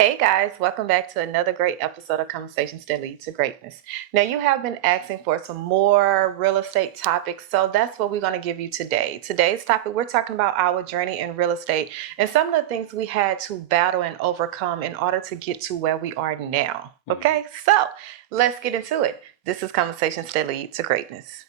Hey guys, welcome back to another great episode of Conversations That Lead to Greatness. Now, you have been asking for some more real estate topics, so that's what we're going to give you today. Today's topic, we're talking about our journey in real estate and some of the things we had to battle and overcome in order to get to where we are now. Okay, so let's get into it. This is Conversations That Lead to Greatness.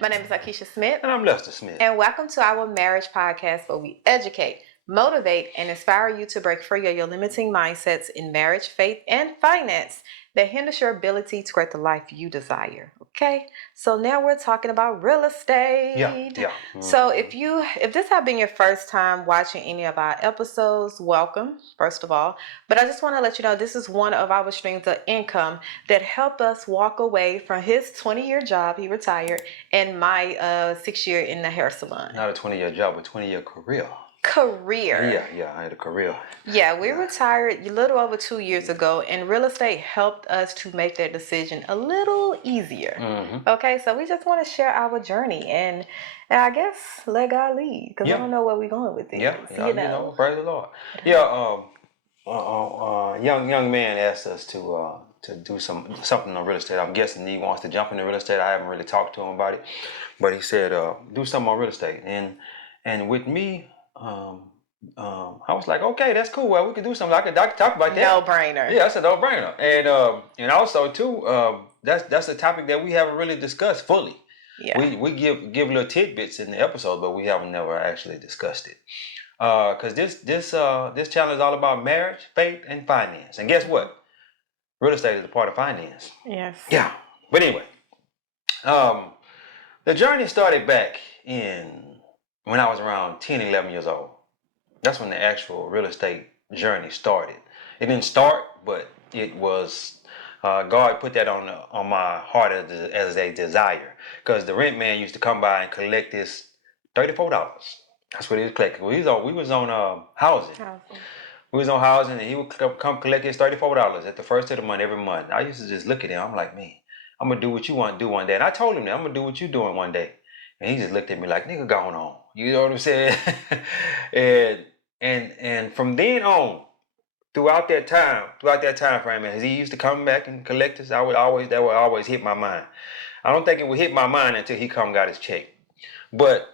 My name is Akeisha Smith. And I'm Lester Smith. And welcome to our marriage podcast where we educate, motivate, and inspire you to break free of your limiting mindsets in marriage, faith, and finance that hinders your ability to create the life you desire. Okay? So now we're talking about real estate. Yeah. Mm-hmm. So if this has been your first time watching any of our episodes, welcome, first of all. But I just want to let you know this is one of our streams of income that helped us walk away from his 20-year job. He retired, and my 6-year in the hair salon. Not a 20-year job, but 20-year career. Yeah, I had a career. Yeah, we retired a little over 2 years ago, and real estate helped us to make that decision a little easier. Mm-hmm. Okay, so we just want to share our journey and I guess let God lead, because I don't know where we're going with this. You know, praise the Lord. Yeah, young man asked us to do something on real estate. I'm guessing he wants to jump into real estate. I haven't really talked to him about it, but he said do something on real estate. And with me, I was like, okay, that's cool. Well, we could do something. I could talk about that. No brainer. Yeah, that's a no brainer. And also too, that's a topic that we haven't really discussed fully. Yeah. We give little tidbits in the episode, but we haven't never actually discussed it. Because this channel is all about marriage, faith, and finance. And guess what? Real estate is a part of finance. Yes. Yeah. But anyway, the journey started back when I was around 10, 11 years old. That's when the actual real estate journey started. It didn't start, but it was God put that on my heart as a desire. Because the rent man used to come by and collect this $34. That's what he was collecting. We was on housing. We was on housing, and he would come collect his $34 at the first of the month every month. I used to just look at him. I'm like, man, I'm gonna do what you want to do one day. And I told him that I'm gonna do what you doing one day. And he just looked at me like, nigga, going on. You know what I'm saying? and from then on, throughout that time frame, as he used to come back and collect us, that would always hit my mind. I don't think it would hit my mind until he got his check. But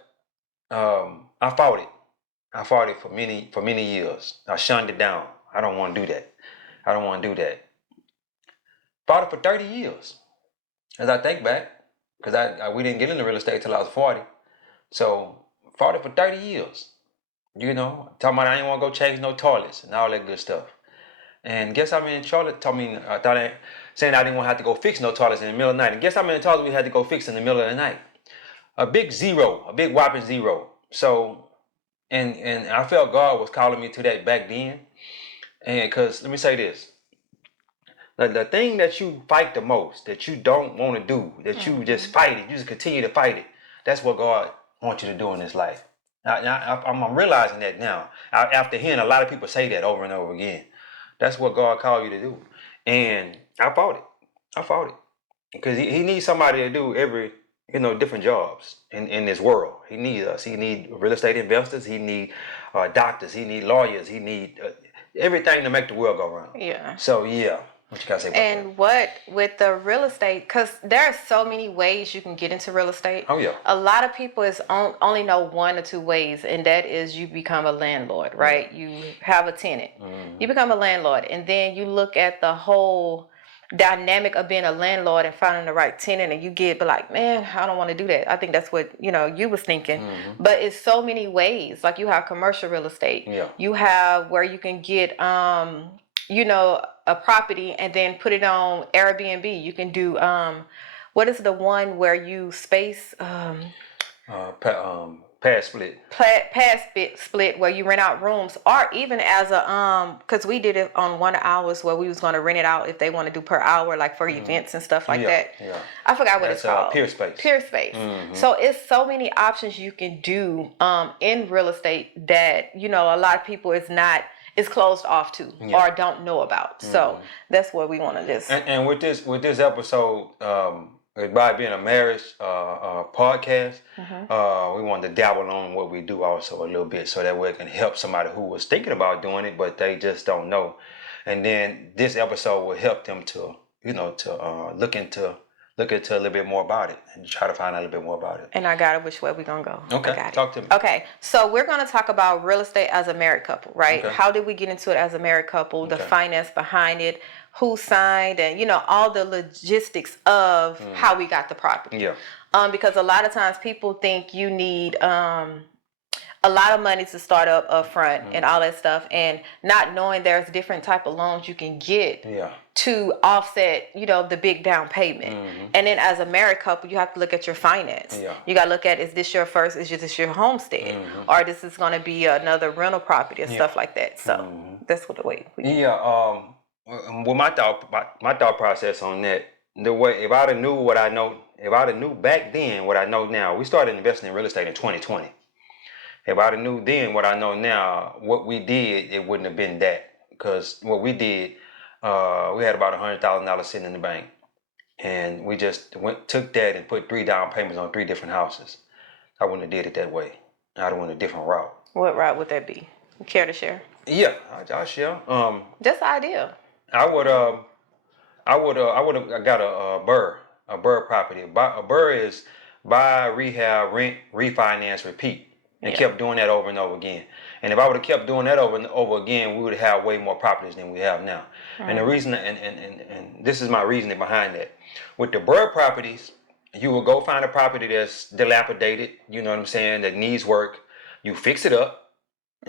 I fought it. I fought it for many years. I shunned it down. I don't want to do that. Fought it for 30 years. As I think back, because we didn't get into real estate till I was 40. So fought it for 30 years. You know, talking about I didn't want to go change no toilets and all that good stuff. And guess how many toilets, saying I didn't want to have to go fix no toilets in the middle of the night. And guess how many toilets we had to go fix in the middle of the night? A big whopping zero. So, and I felt God was calling me to that back then. And because, let me say this. The thing that you fight the most, that you don't want to do, that you just fight it, you just continue to fight it, that's what God wants you to do in this life. I'm realizing that now. After hearing a lot of people say that over and over again. That's what God called you to do. And I fought it. Because he needs somebody to do every, different jobs in this world. He needs us. He needs real estate investors. He needs doctors. He needs lawyers. He needs everything to make the world go round. Yeah. So, yeah. What you gotta say about that? And what with the real estate, because there are so many ways you can get into real estate. Oh, yeah. A lot of people only know one or two ways, and that is you become a landlord, right? You have a tenant. Mm-hmm. You become a landlord, and then you look at the whole dynamic of being a landlord and finding the right tenant, and you get like, man, I don't want to do that. I think that's what you was thinking. Mm-hmm. But it's so many ways. Like you have commercial real estate. Yeah. You have where you can get a property and then put it on Airbnb. You can do what is the one where you space pay Past split. split where you rent out rooms, or even as a because we did it on 1 hours where we was going to rent it out if they want to do per hour, like for events and stuff like that. Yeah. I forgot what it's called. Peer space. Peer space. So it's so many options you can do in real estate that a lot of people is closed off to or don't know about. So that's what we want to just. And with this episode, by being a marriage podcast, we wanted to dabble on what we do also a little bit, so that way it can help somebody who was thinking about doing it but they just don't know. And then this episode will help them to look into a little bit more about it and try to find out a little bit more about it. And I got it. Which way we gonna go? Okay, I got talk it. to me. Okay, so we're gonna talk about real estate as a married couple, right? Okay. How did we get into it as a married couple? The finance behind it, who signed, and all the logistics of how we got the property. Yeah. Because a lot of times people think you need a lot of money to start up front and all that stuff, and not knowing there's different type of loans you can get to offset the big down payment. And then as a married couple, you have to look at your finance. You got to look at, is this your homestead, or this is going to be another rental property and stuff like that. So that's what the way we well, my thought process on that, the way, if I'd have knew back then what I know now. We started investing in real estate in 2020. If I'd have knew then what I know now, what we did, it wouldn't have been that. Because what we did, we had about $100,000 sitting in the bank. And we just took that and put 3 down payments on 3 different houses. I wouldn't have did it that way. I'd have went a different route. What route would that be? You care to share? Yeah, I'll share. Just the idea. I would have got a BRRRR property. A BRRRR is buy, rehab, rent, refinance, repeat. And kept doing that over and over again. And if I would have kept doing that over and over again, we would have way more properties than we have now. And the reason, and this is my reasoning behind that. With the BRRRR properties, you will go find a property that's dilapidated, you know what I'm saying, that needs work. You fix it up.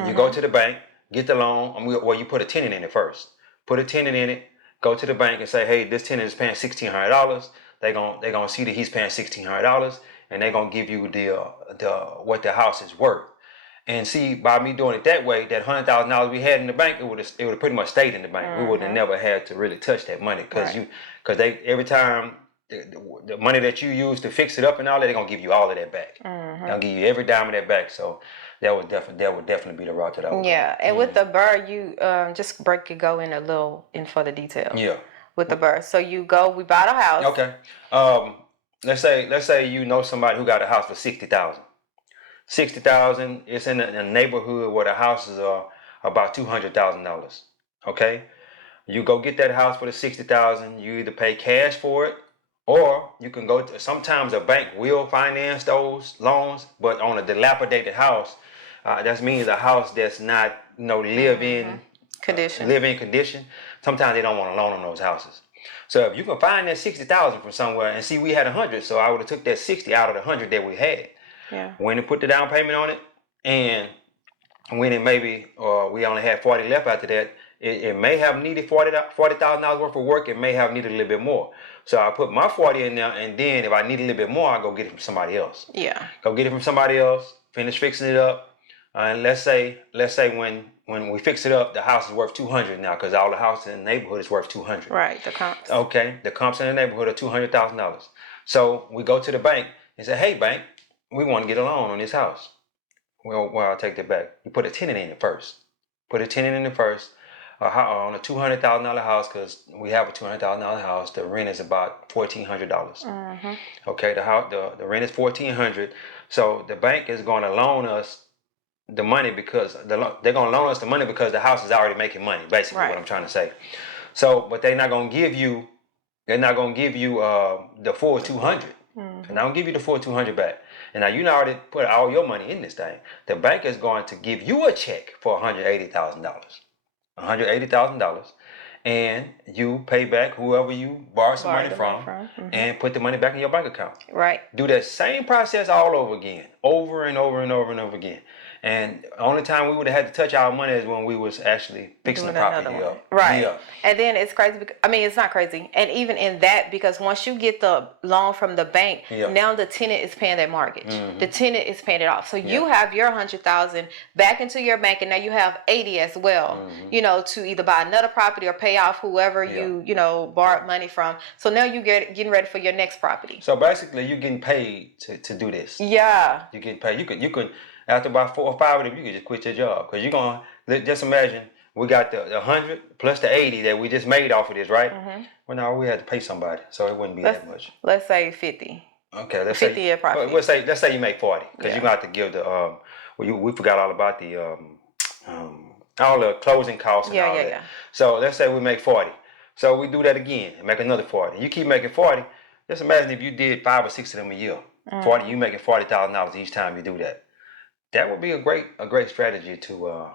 You go to the bank, get the loan. Well, you put a tenant in it first. Put a tenant in it. Go to the bank and say, hey, this tenant is paying $1,600. They're gonna see that he's paying $1,600. And they're gonna give you what the house is worth. And see, by me doing it that way, that $100,000 we had in the bank, it would have pretty much stayed in the bank. We would have never had to really touch that money because they every time the money that you use to fix it up and all that, they're gonna give you all of that back. They'll give you every dime of that back. So that would definitely be the route that I would go. And with the BRRRR, you just go in a little in further detail. Yeah. With the BRRRR, so we bought a house. Okay. Let's say you know somebody who got a house for $60,000. $60,000. It's in a neighborhood where the houses are about $200,000. Okay, you go get that house for the $60,000. You either pay cash for it, or you can go to. Sometimes a bank will finance those loans, but on a dilapidated house, that means a house that's not live-in condition. Sometimes they don't want to loan on those houses. So if you can find that $60,000 from somewhere, and see, we had 100, so I would have took that 60 out of the 100 that we had. Went and put the down payment on it, and when it maybe we only had 40 left after that, it may have needed $40,000 worth of work. It may have needed a little bit more. So I put my 40 in there, and then if I need a little bit more, I go get it from somebody else. Go get it from somebody else. Finish fixing it up, and let's say when we fix it up, the house is worth $200 now because all the houses in the neighborhood is worth $200. Right, the comps. Okay, the comps in the neighborhood are $200,000. So we go to the bank and say, hey, bank, we want to get a loan on this house. Well, I'll take that back. You put a tenant in it first. Put a tenant in it first on a $200,000 house, because we have a $200,000 house. The rent is about $1,400. Okay, the rent is $1,400. So the bank is going to loan us the money because they're going to loan us the money because the house is already making money. Basically, what I'm trying to say. So, but they're not going to give you. They're not going to give you the full $200. And I'll give you the full $200 back. And now you already put all your money in this thing. The bank is going to give you a check for $180,000. $180,000. And you pay back whoever you borrow some money from. And put the money back in your bank account. Right. Do that same process all over again. Over and over and over and over again. And the only time we would have had to touch our money is when we was actually fixing Doing the property another one. up. Right. Yeah. And then it's crazy. I mean, it's not crazy. And even in that, because once you get the loan from the bank, Yeah. now the tenant is paying that mortgage. The tenant is paying it off. So you Yeah. have your 100,000 back into your bank, and now you have 80 as well. You know, to either buy another property or pay off whoever you know borrowed money from. So now you getting ready for your next property. So basically, you're getting paid to do this. Yeah. You get paid. You could after about 4 or 5 of them, you could just quit your job because you're gonna just imagine we got the 100 plus the 80 that we just made off of this, right? Well, now we had to pay somebody, so it wouldn't be that much. Let's say 50. Okay, let's 50 say year profit. let's say you make 40 because you're gonna have to give the we forgot all about the all the closing costs and all that. Yeah. So let's say we make 40. So we do that again and make another 40. You keep making 40. Just imagine if you did 5 or 6 of them a year. 40, you making $40,000 each time you do that. That would be a great strategy to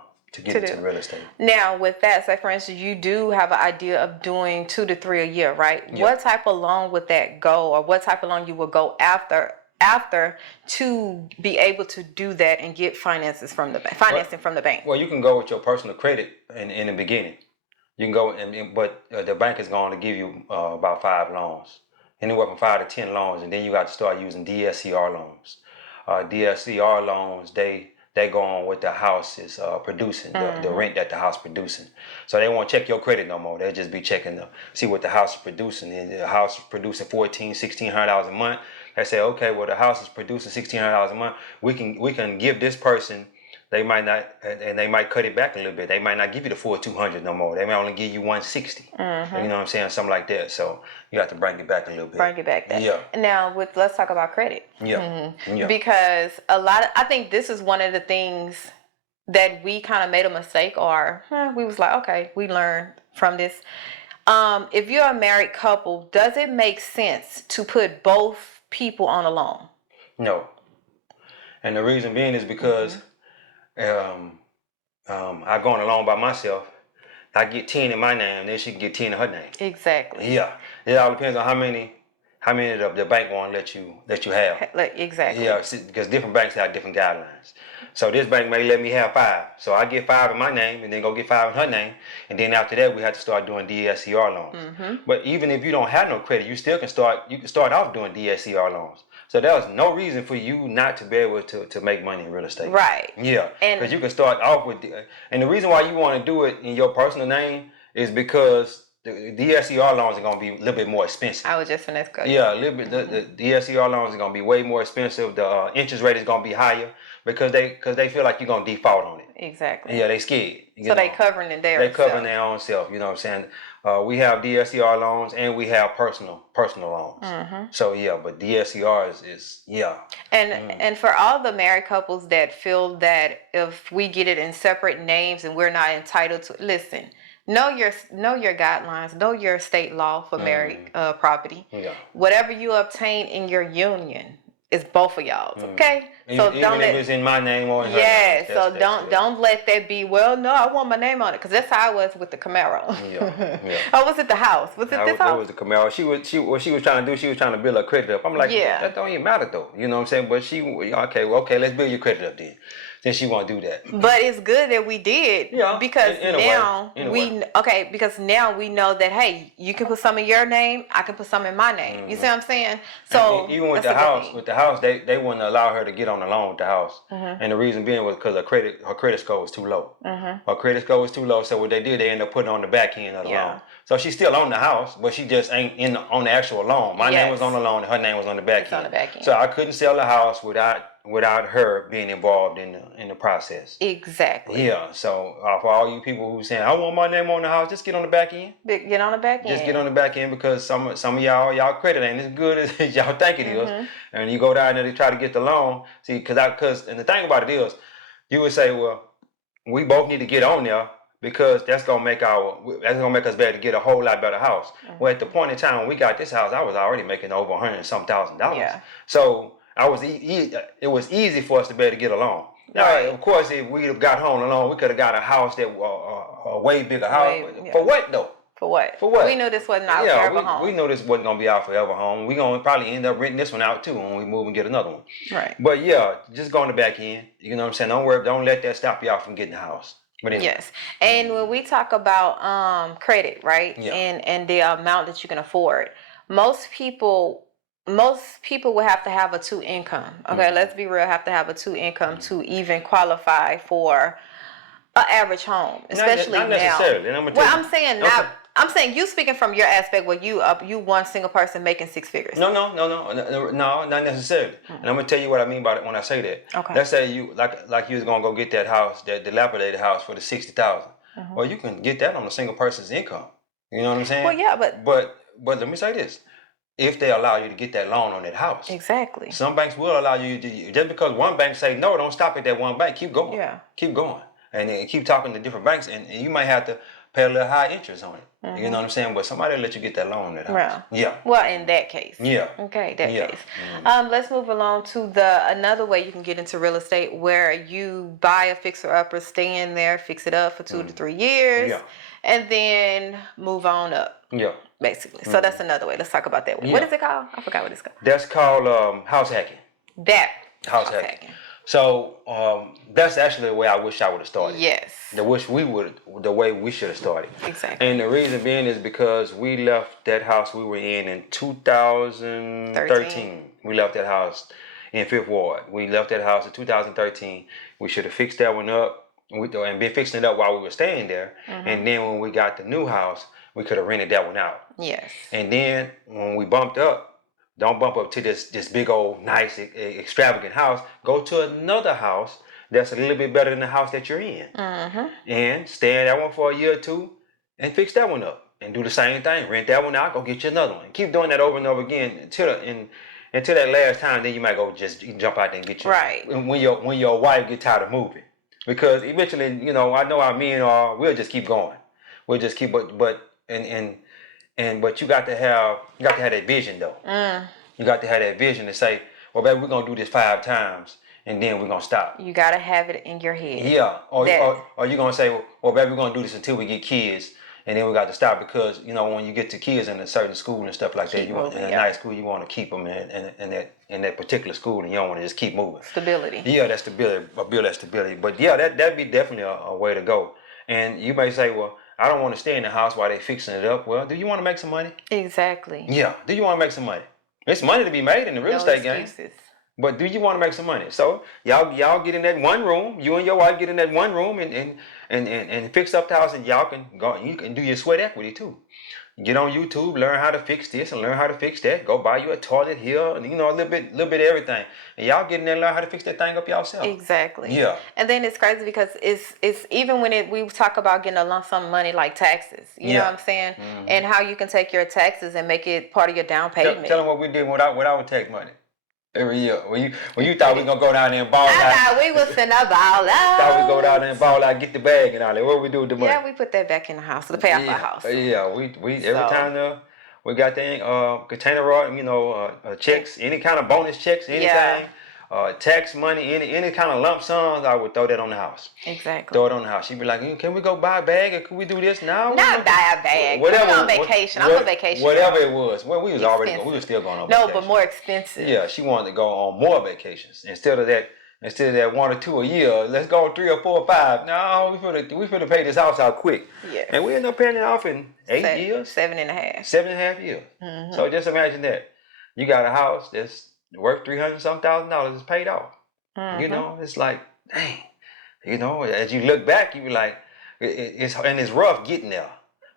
get into real estate. Now, with that, say for instance, you do have an idea of doing 2 to 3 a year, right? Yeah. What type of loan would that go, or what type of loan you would go after to be able to do that and get financing from the bank? Well, you can go with your personal credit in the beginning. You can go, but the bank is going to give you about 5 loans, anywhere from 5 to 10 loans, and then you got to start using DSCR loans. DSCR loans, they go on what the house is producing, the rent that the house producing. So they won't check your credit no more. They'll just be checking to see what the house is producing. And the house is producing $1,600 a month. They say, okay, well the house is producing $1,600 a month. We can give this person. They might not, and they might cut it back a little bit. They might not give you the full 200 no more. They may only give you 160. You know what I'm saying? Something like that. So you have to bring it back a little bit. Bring it back there. Yeah. Now, let's talk about credit. Yeah. Yeah. Because I think this is one of the things that we kind of made a mistake, or we was like, okay, we learned from this. If you're a married couple, does it make sense to put both people on a loan? No. And the reason being is because I go on a loan by myself. I get 10 in my name, then she can get 10 in her name. Exactly. Yeah. It all depends on how many the bank won't let you have. Exactly. Yeah, because different banks have different guidelines. So this bank may let me have 5. So I get 5 in my name and then go get 5 in her name. And then after that we have to start doing DSCR loans. But even if you don't have no credit, you still can start off doing DSCR loans. So there was no reason for you not to be able to make money in real estate. Right. Yeah. Because you can start off with, and the reason why you want to do it in your personal name is because the DSCR loans are going to be a little bit more expensive. I was just finna go. Yeah, a little bit. The DSCR loans are going to be way more expensive. The interest rate is going to be higher because they feel like you're going to default on it. Exactly. Yeah, they scared. So they covering it there. They covering their own self. You know what I'm saying? We have DSCR loans and we have personal loans. So yeah, but DSCR is yeah. And for all the married couples that feel that if we get it in separate names and we're not entitled to listen, know your guidelines, know your state law for married property. Yeah. Whatever you obtain in your union is both of y'all's, okay? So even if it's in my name or in her name. Yeah, so don't let that be, well, no, I want my name on it, because that's how I was with the Camaro. Yeah. Oh, was it the house? Was it this house? It was the Camaro. What she was trying to do, she was trying to build her credit up. I'm like, that don't even matter though. You know what I'm saying? But okay, let's build your credit up then. Then she won't do that. But it's good that we did, because because now we know that, hey, you can put some in your name, I can put some in my name. You see what I'm saying? So and even with the house, they wouldn't allow her to get on the loan with the house, and the reason being was because her credit score was too low. Her credit score was too low, so what they did, they ended up putting on the back end of the loan. So she's still on the house, but she just ain't on the actual loan. My name was on the loan, and her name was on the back end. So I couldn't sell the house without her being involved in the process. Exactly. Yeah. So for all you people who saying, I want my name on the house, just get on the back end. Get on the back end. Just get on the back end, because some of y'all credit ain't as good as y'all think it is. And you go down there to try to get the loan. See, because and the thing about it is, you would say, well, we both need to get on there, because that's gonna make us better to get a whole lot better house. Well, at the point in time when we got this house, I was already making over $100,000 $100,000. Yeah. So it was easy for us to be able to get a loan. Now, of course, if we have got home alone, we could have got a house that a way bigger house. For what though? For what? For what? We knew this wasn't our Yeah, forever home. we know this wasn't gonna be our forever home. We gonna probably end up renting this one out too when we move and get another one. Right. But yeah, just go on the back end. You know what I'm saying? Don't worry, don't let that stop y'all from getting the house. But anyway. Yes. And when we talk about credit, right? Yeah. And the amount that you can afford, most people will have to have a 2 income. Okay, let's be real, have to have a 2 income to even qualify for an average home, especially not necessarily. now. And I'm gonna tell you, I'm saying okay. I'm saying you speaking from your aspect where you one single person making 6 figures. No, not necessarily. And I'm gonna tell you what I mean by it when I say that. Okay. Let's say you like you was gonna go get that house, that dilapidated house for the $60,000. Well, you can get that on a single person's income. You know what I'm saying? Well, yeah, but let me say this: if they allow you to get that loan on that house, exactly. some banks will allow you to. Just because one bank say no, don't stop at that one bank. Keep going. Yeah. Keep going, and then keep talking to different banks, and you might have to pay a little high interest on it. You know what I'm saying? But somebody will let you get that loan on that house. Yeah. Well, in that case. Yeah. Okay, that Yeah. case. Let's move along to another way you can get into real estate where you buy a fixer upper, stay in there, fix it up for 2 to 3 years, Yeah. and then move on up. Yeah. Basically. So that's another way. Let's talk about that one. Yeah. What is it called? I forgot what it's called. That's called house hacking. That. House hacking. So that's actually the way I wish I would have started. Yes. The way we should have started. Exactly. And the reason being is because we left that house we were in 2013. We left that house in Fifth Ward. We left that house in 2013. We should have fixed that one up and been fixing it up while we were staying there. And then when we got the new house, we could have rented that one out. Yes. And then when we bumped up, don't bump up to this big old nice extravagant house. Go to another house that's a little bit better than the house that you're in, and stay in that one for a year or two, and fix that one up, and do the same thing. Rent that one out. Go get you another one. Keep doing that over and over again until that last time. Then you might go just jump out there and get you. Right. When your wife get tired of moving, because eventually, I know how men are. We'll just keep going. We'll just keep, but you got to have that vision though. You got to have that vision to say, well, baby, we're gonna do this 5 times and then we're gonna stop. You gotta have it in your head. Yeah. Or you're gonna say, well, baby, we're gonna do this until we get kids and then we got to stop, because when you get to kids in a certain school and stuff like that, you want in a nice school, you want to keep them in that particular school, and you don't want to just keep moving. Stability. Yeah, that's stability. Build that stability. But yeah, that'd be definitely a way to go. And you may say, well, I don't want to stay in the house while they fixing it up. Well, do you want to make some money? Exactly. Yeah. Do you want to make some money? It's money to be made in the real estate game. But do you want to make some money? So y'all get in that one room. You and your wife get in that one room and fix up the house, and y'all can go. You can do your sweat equity too. Get on YouTube, learn how to fix this and learn how to fix that. Go buy you a toilet here, and a little bit of everything. And y'all get in there and learn how to fix that thing up yourself. Exactly. Yeah. And then it's crazy because it's even when we talk about getting a lump sum money like taxes. You know what I'm saying? And how you can take your taxes and make it part of your down payment. Tell them what we did with our tax money. Every year, when you thought we gonna go down there and ball out. I thought we was finna ball out. Thought we go down there and ball out, get the bag and all that. What we do with the money? Yeah, we put that back in the house to pay off our house. Yeah, we every time we got the container rod, checks, any kind of bonus checks, anything, tax money, any kind of lump sums, I would throw that on the house. Exactly. Throw it on the house. She'd be like, can we go buy a bag, or can we do this now? Not buy a bag. Whatever. I'm on vacation. I'm on vacation. Whatever it was. Well, we was still going on vacation. No, but more expensive. Yeah, she wanted to go on more vacations instead of that 1 or 2 a year. Let's go 3 or 4 or 5. No, we finna pay this house out quick. Yes. And we end up paying it off in 8 years. 7.5. 7.5 years. So just imagine that. You got a house that's worth $300,000. It's paid off. It's like, dang. As you look back, you be like, it's rough getting there.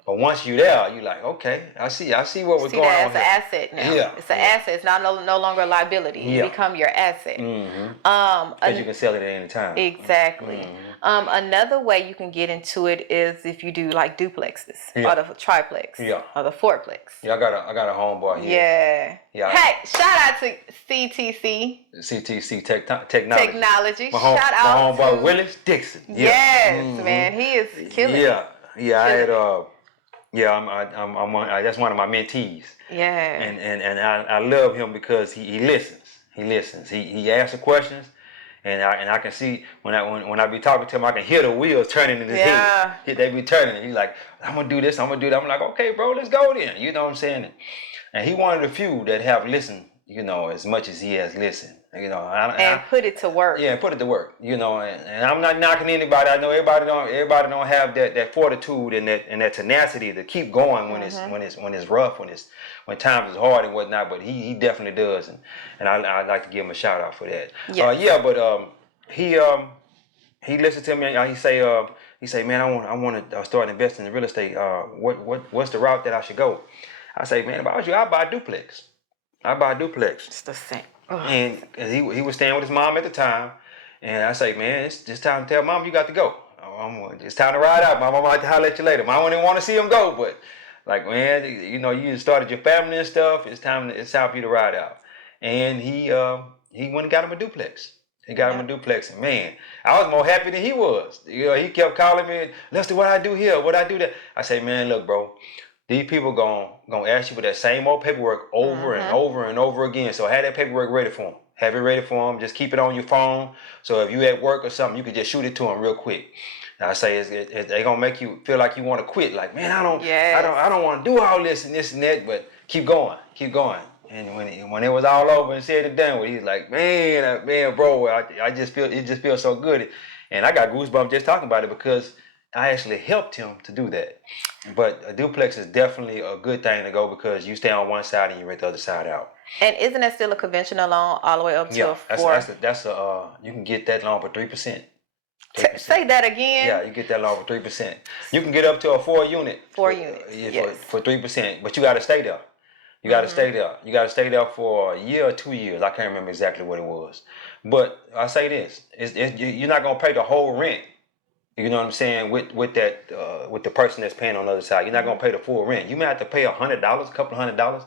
But once you're there, you're like, okay, I see what was going on here. It's an asset now. Yeah. It's an asset. It's not no longer a liability. You become your asset. Because you can sell it at any time. Exactly. Another way you can get into it is if you do like duplexes or the triplex or the fourplex. Yeah, I got a homeboy here. Yeah. Hey, shout out to CTC Technology. Shout out my homeboy Willis Dixon. Yes, man, he is killing it. Yeah, I had that's one of my mentees. Yeah. And I love him because he listens. He asks the questions, and I can see when I be talking to him, I can hear the wheels turning in his head. They be turning. And he's like, I'm gonna do this. I'm gonna do that. I'm like, okay, bro, let's go then. You know what I'm saying? And he one of the few that have listened, as much as he has listened. And put it to work. Yeah, put it to work. And I'm not knocking anybody. I know everybody don't have that fortitude and that tenacity to keep going when it's rough, when times is hard and whatnot. But he definitely does, and I'd like to give him a shout out for that. But he listened to me. He say, man, I want to start investing in real estate. What's the route that I should go? I say, man, if I was you, I'd buy a duplex. It's the same. And he was staying with his mom at the time. And I say, man, it's time to tell mom you got to go. It's time to ride out. My mom might holler at you later. Mom wouldn't want to see him go, but like, man, you started your family and stuff. It's time for you to ride out. And he went and got him a duplex. He got him a duplex, and man, I was more happy than he was. He kept calling me, Lester, what I do here, what I do that. I say, man, look, bro, these people gonna ask you for that same old paperwork over and over and over again. So have that paperwork ready for them. Have it ready for them. Just keep it on your phone. So if you at work or something, you can just shoot it to them real quick. And I say they gonna make you feel like you want to quit. Like, man, I don't want to do all this and that. But keep going. And when it was all over and said and done with, he's like, man, bro, I just feel it just feels so good. And I got goosebumps just talking about it because I actually helped him to do that. But a duplex is definitely a good thing to go because you stay on one side and you rent the other side out. And isn't that still a conventional loan all the way up to a 4? You can get that loan for 3%. Say that again. Yeah, you get that loan for 3%. You can get up to a 4 unit. 4 units. Yes. For 3%, but you got to stay there. You got to stay there. You got to stay there for a year or 2 years. I can't remember exactly what it was. But I say this: you're not gonna pay the whole rent. You know what I'm saying? With the person that's paying on the other side, you're not gonna pay the full rent. You may have to pay $100, a couple $100.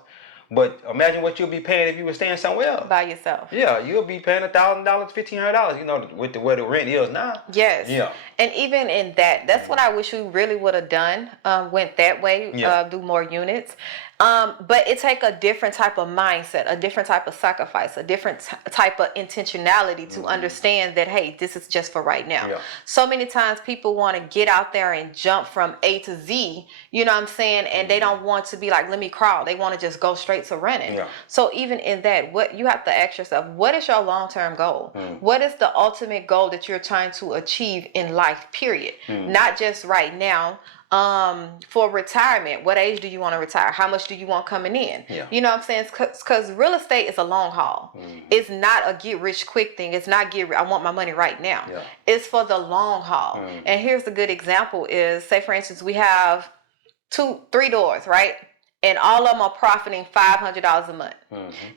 But imagine what you'll be paying if you were staying somewhere else. By yourself. Yeah, you'll be paying $1,000, $1,500, with where the rent is now. Yes. Yeah. And even in that's what I wish we really would have done, went that way, do more units. But it take a different type of mindset, a different type of sacrifice, a different type of intentionality to understand that, hey, this is just for right now. Yeah. So many times people want to get out there and jump from A to Z, you know what I'm saying? And they don't want to be like, let me crawl. They want to just go straight to renting. Yeah. So even in that, what you have to ask yourself, what is your long-term goal? What is the ultimate goal that you're trying to achieve in life, period? Not just right now. For retirement, what age do you want to retire? How much do you want coming in? Yeah. You know what I'm saying? Because real estate is a long haul. It's not a get rich quick thing. It's not I want my money right now. Yeah. It's for the long haul. And here's a good example is, say for instance, we have 3 doors, right? And all of them are profiting $500 a month.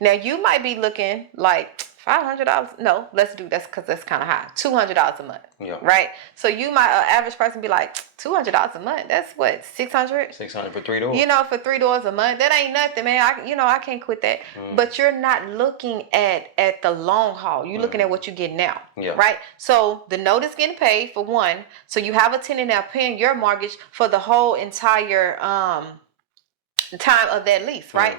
Now you might be looking like, $500? No, let's do that's because that's kind of high. $200 a month, right? So you might, average person, be like, $200 a month. That's what, $600? $600 for 3 doors. For 3 doors a month, that ain't nothing, man. I can't quit that. But you're not looking at the long haul. You're looking at what you get now, right? So the note is getting paid for one. So you have a tenant now paying your mortgage for the whole entire time of that lease, right?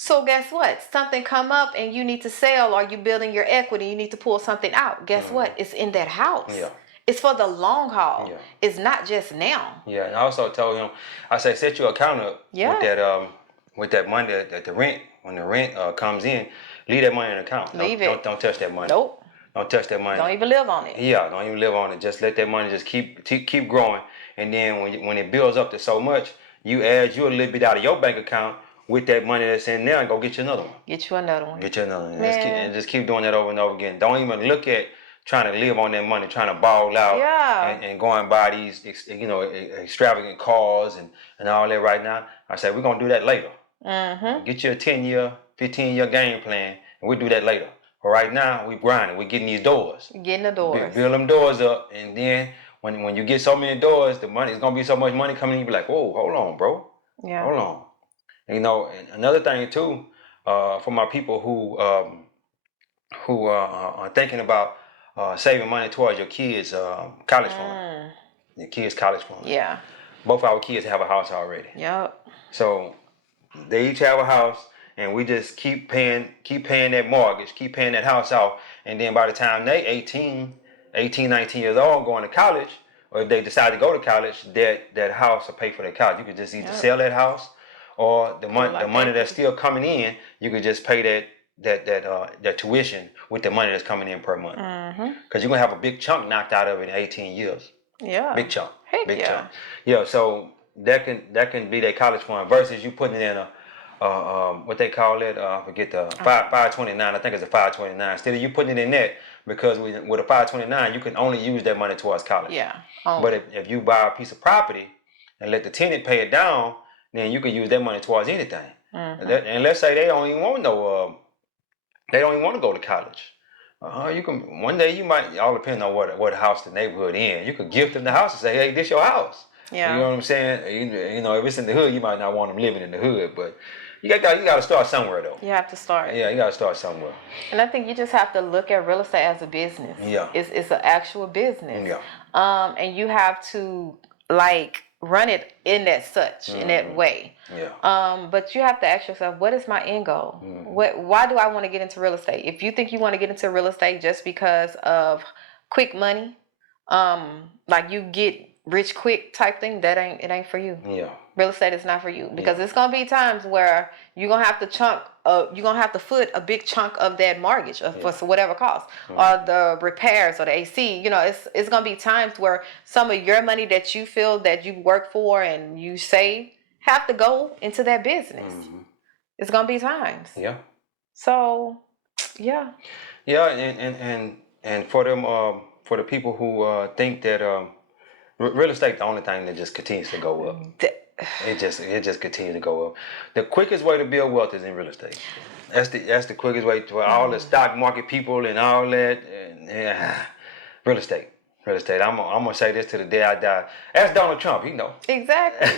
So guess what? Something come up and you need to sell, or you building your equity, you need to pull something out. Guess what? It's in that house. Yeah. It's for the long haul. Yeah. It's not just now. Yeah, and I also told him, I say, set your account up with that money that the rent, when the rent comes in, leave that money in the account. Leave it. Don't touch that money. Nope. Don't touch that money. Don't even live on it. Yeah, don't even live on it. Just let that money just keep growing, and then when it builds up to so much, you add you a little bit out of your bank account with that money that's in there and go get you another one. Get you another one. And just keep doing that over and over again. Don't even look at trying to live on that money, trying to ball out and go and buy these extravagant cars and all that right now. I said, we're going to do that later. Get you a 10-year, 15-year game plan, and we'll do that later. But right now, we're grinding. We're getting these doors. Getting the doors. Build them doors up, and then when you get so many doors, the money, it's going to be so much money coming in, you be like, whoa, hold on, bro. Yeah. Hold on. And another thing too, for my people who are thinking about saving money towards your kids' college fund, your kids' college fund. Yeah. Both our kids have a house already. Yep. So they each have a house, and we just keep paying that mortgage, keep paying that house off, and then by the time they 18, 19 years old, going to college, or if they decide to go to college, that house will pay for their college. You could just either sell that house, or the money that's still coming in, you could just pay that tuition with the money that's coming in per month. Because you're gonna have a big chunk knocked out of it in 18 years. Yeah. Big chunk. Heck Big yeah. chunk. Yeah. So that can be their college fund versus you putting it in what they call it, I forget the 529. I think it's a 529. Instead of you putting it in that, because with a 529, you can only use that money towards college. Yeah. But if you buy a piece of property and let the tenant pay it down, then you can use that money towards anything. And let's say they don't even want to go to college. You can one day you might, all depending on what house the neighborhood in. You could gift them the house and say, hey, this your house. Yeah. You know what I'm saying? You know, if it's in the hood, you might not want them living in the hood, but you got to start somewhere though. You have to start. Yeah, you got to start somewhere. And I think you just have to look at real estate as a business. Yeah. It's an actual business. Yeah. And you have to like run it in that way. Yeah. But you have to ask yourself, what is my end goal? Why do I want to get into real estate? If you think you want to get into real estate just because of quick money, like you get rich quick type thing, it ain't for you. Yeah. Real estate is not for you, because it's gonna be times where you're gonna have to foot a big chunk of that mortgage for whatever cost, or the repairs or the AC. You know, it's gonna be times where some of your money that you feel that you work for and you save have to go into that business. It's gonna be times. Yeah. So, yeah. Yeah, and for them, for the people who think that real estate the only thing that just continues to go up. It just continues to go up. The quickest way to build wealth is in real estate. That's the quickest way to all the stock market people and all that. Real estate. I'm gonna say this to the day I die. Ask Donald Trump, he know. Exactly.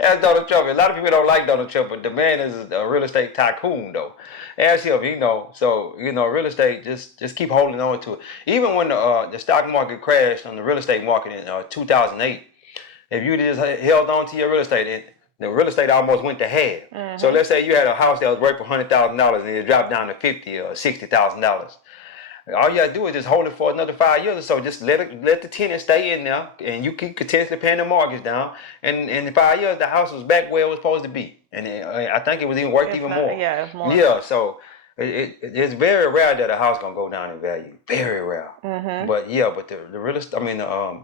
Ask Donald Trump. A lot of people don't like Donald Trump, but the man is a real estate tycoon though. Ask him, he know. So real estate, just keep holding on to it. Even when the stock market crashed on the real estate market in 2008. If you just held on to your real estate, the real estate almost went to half. So let's say you had a house that was worth $100,000 and it dropped down to $50,000 or $60,000. All you gotta do is just hold it for another 5 years or so. Just let the tenant stay in there, and you keep continuously paying the mortgage down. And in 5 years, the house was back where it was supposed to be, and I think it was even worth even more. Yeah, it's more. Yeah, so it's very rare that a house gonna go down in value. Very rare. But the real estate,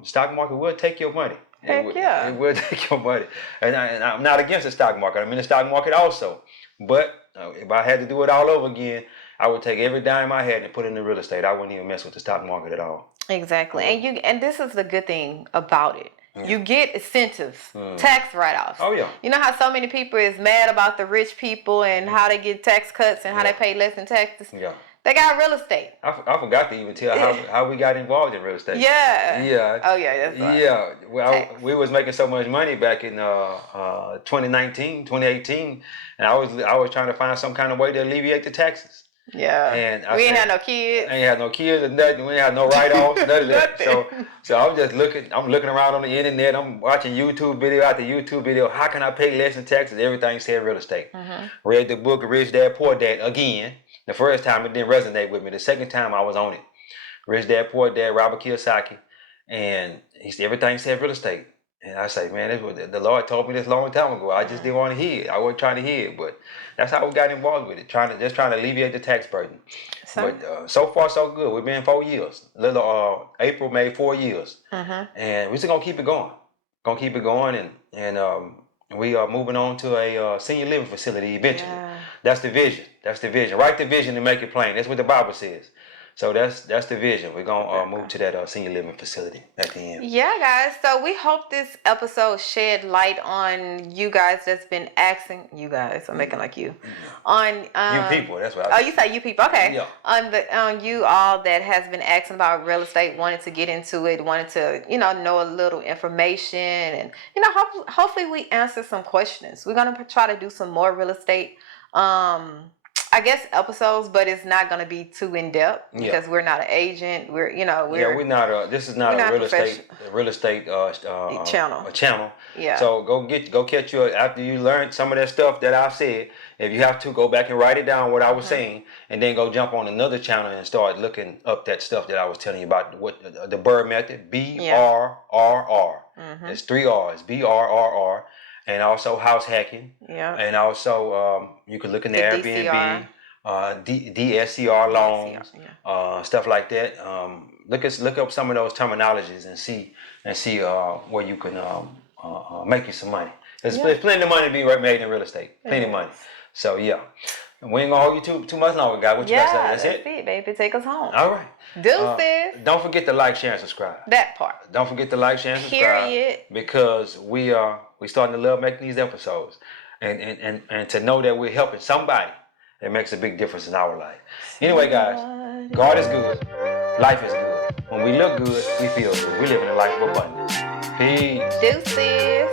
stock market will take your money. Heck yeah. It will take your money. And I'm not against the stock market. I'm in the stock market also. But if I had to do it all over again, I would take every dime I had and put it in the real estate. I wouldn't even mess with the stock market at all. Exactly. And this is the good thing about it. You get incentives, tax write-offs. Oh, yeah. You know how so many people is mad about the rich people and how they get tax cuts and how they pay less in taxes? Yeah. They got real estate. I forgot to even tell how we got involved in real estate. Yeah. Yeah. Oh, yeah. That's right. Yeah. Well, we was making so much money back in 2018, and I was trying to find some kind of way to alleviate the taxes. Yeah. And we ain't had no kids. Ain't had no kids or nothing. We ain't had no write-offs, none of that. So I'm just looking around on the internet. I'm watching YouTube video after YouTube video. How can I pay less in taxes? Everything said real estate. Read the book Rich Dad Poor Dad again. The first time it didn't resonate with me. The second time I was on it. Rich Dad Poor Dad, Robert Kiyosaki. And everything said real estate. And I say, man, this was, the Lord told me this a long time ago. I just didn't want to hear it. I wasn't trying to hear it, but that's how we got involved with it, trying to alleviate the tax burden. But so far, so good. We've been 4 years. April made 4 years, and we're just gonna keep it going. And we are moving on to a senior living facility eventually. Yeah. That's the vision. Write the vision and make it plain. That's what the Bible says. So that's the vision. We're gonna move to that senior living facility at the end. Yeah, guys. So we hope this episode shed light on you guys that's been asking. You guys, I'm making like you. On you people. That's what. I you say you people. Okay. Yeah. On you all that has been asking about real estate, wanted to get into it, wanted to know a little information, and hopefully we answer some questions. We're gonna try to do some more real estate I guess episodes, but it's not going to be too in depth Yeah. because we're not an agent. We're we're not. This is not we're a not real estate channel. a channel. Yeah. So go catch you after you learn some of that stuff that I've said. If you have to, go back and write it down what I was saying, and then go jump on another channel and start looking up that stuff that I was telling you about. What the BRRRR method, BRRR. It's 3 R's, BRRR, and also house hacking. Yeah. And also you could look in the Airbnb. DSCR loans, stuff like that. Look up some of those terminologies and see where you can make you some money. There's plenty of money to be made in real estate. Plenty of money. So yeah, we ain't gonna hold you too much longer, guys. What you got to say? That's it, baby. Take us home. All right. Deuces. Don't forget to like, share, and subscribe. That part. Don't forget to like, share, and subscribe. Period. Because we starting to love making these episodes, and to know that we're helping somebody. It makes a big difference in our life. Anyway, guys, God is good. Life is good. When we look good, we feel good. We live in a life of abundance. Peace. Deuces.